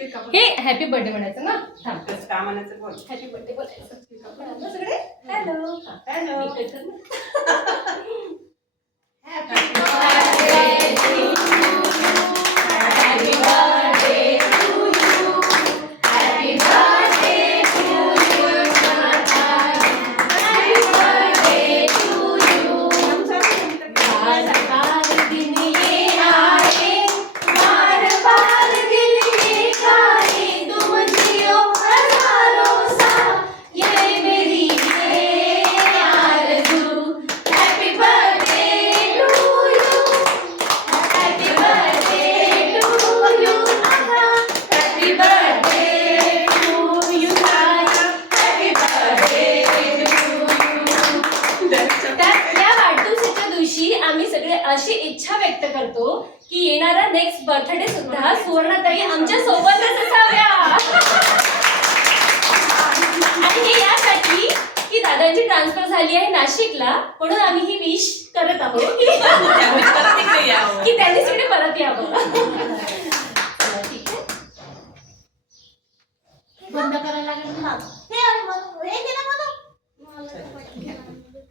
हे happy birthday म्हणायचं ना. का म्हणायचं बोल. हॅपी बर्थडे बोलायचं सगळे. Hello hello. Happy birthday to you. Happy birthday to you. Happy birthday to you. Happy birthday to you. बार बार दिन ये आए, बार बार दिन ये खाए, तुम जियो हजारों साल, ये मेरी है आरज़ू. Happy birthday to you. Happy birthday to you. Happy birthday to you. Happy birthday to you. या वाढदिवसाच्या दिवशी आम्ही सगळे अशी इच्छा व्यक्त करतो की येणारा नेक्स्ट बर्थडे सुद्धा सुवर्णाताई आमच्या सोबतच असाव्या. आणि हे यासाठी की दादांची ट्रान्सफर झाली आहे नाशिकला, म्हणून आम्ही ही विश करत आहोत की त्यांनी तिकडे परत यावं. ठीक आहे, बंद करायला लागेल ना.